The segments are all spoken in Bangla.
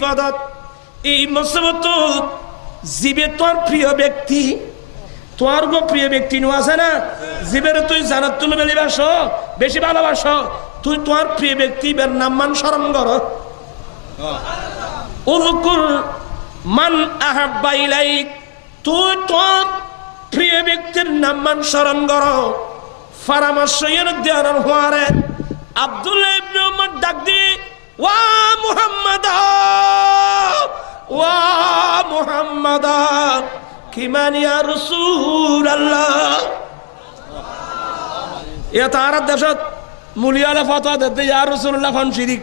বিপদত এই মুসিবত জীবে তোর প্রিয় ব্যক্তি তোর গো প্রিয় ব্যক্তি নো আছে না জীবের তুই জানাত তুলে বেলিবাসো বেশি ভালোবাসো তুই তোর প্রিয় ব্যক্তি বের নাম মান স্মরণ কর উযকুর মান আহাব্বা ইলাইক তুই তোর প্রিয় ব্যক্তির নাম মান স্মরণ কর পরামর্শের দেওয়ার হওয়ারে আব্দুল্লাহ ইবনে উমর ডাক দি ওয়া মুহাম্মদ ওয়া মুহাম্মদ কিমান ইয়া রাসূলুল্লাহ এ তার দেশত মুলিয়ালে ফতোয়া দিতে ইয়া রাসূলুল্লাহ খান শিরিক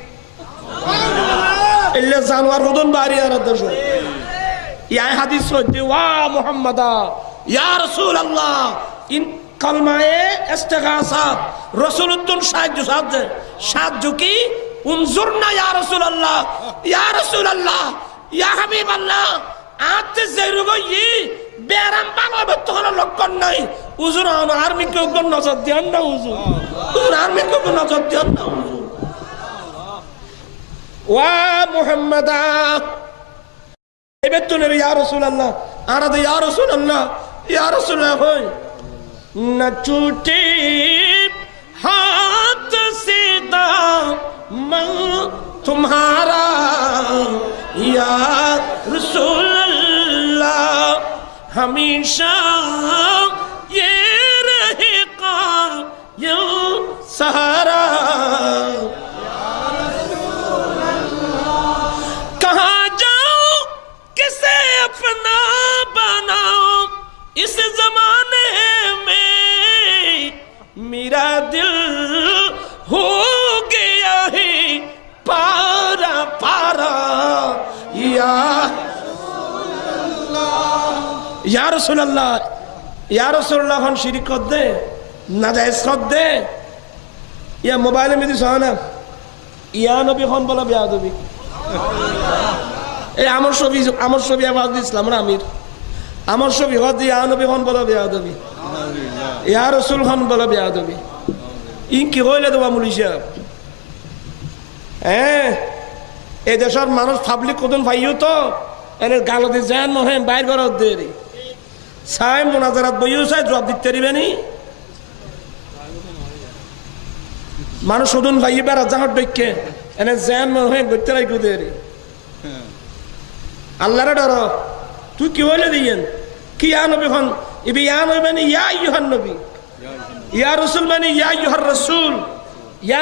ইল্লা জানোয়ার হুদন বাড়ি আর দেশ ইয়া হাদিস হচ্ছে ওয়া মুহাম্মদ ইয়া রাসূলুল্লাহ ইন কলমায়ে ইস্তিগাসাত রাসূলুদ্দিন সাহায্য কি উনজুরনা ইয়া রাসূলুল্লাহ ইয়া রাসূলুল্লাহ ইয়া হাবিবাল্লাহ আতে জেরুগই বেরাম বাংলা তখন লক্ষণ নাই হুজুর আর্মি কে কোন নজর দেন না হুজুর আর্মি কে কোন নজর দেন না হুজুর ওয়া মুহাম্মদ এবে তো নবী ইয়া রাসূলুল্লাহ আরা দে ইয়া রাসূলুল্লাহ হই না ছুটে হাত সে দামন तुम्हारा या रसूलल्लाह हमेशा ये रहेगा ये सहारा कहाँ जाओ किसे अपना बनाओ इस जमाने में मेरा दिल हो गया है पारा पारा या रसूलुल्लाह खान शिरिक कर दे नाजायज कर दे या मोबाइल में दिस ना या नबी खान बोला बेयादबी ए আমার ছবি আওয়াজ দিছিলাম না আমির আমার ছবি হদ ইয়া নবী খান বলা বেয়াদবি ইয়া রাসূল খান বলা বেয়াদবি ইন কি হইলে দেবা মুলিশা এই দেশের মানুষ পাবলিক কতন ভাইও তো এনে গালতে যান মনে বাইর ঘর দেরি সাই মোনাজারাত বইও চাই জবাব দিতে পারিবেনি মানুষ শুধু ভাইয়ে বেড়া জাহাট বৈকে এনে যান মনে গইতে রাখো দেরি আল্লাহরে ডর তুই কি হইলে দিয়েন কি ইয়া নবী খান ইবি ইয়া নবী মানে ইয়া আইয়ুহান নবী ইয়া রাসূল মানে ইয়া আইয়ুহার রাসূল ইয়া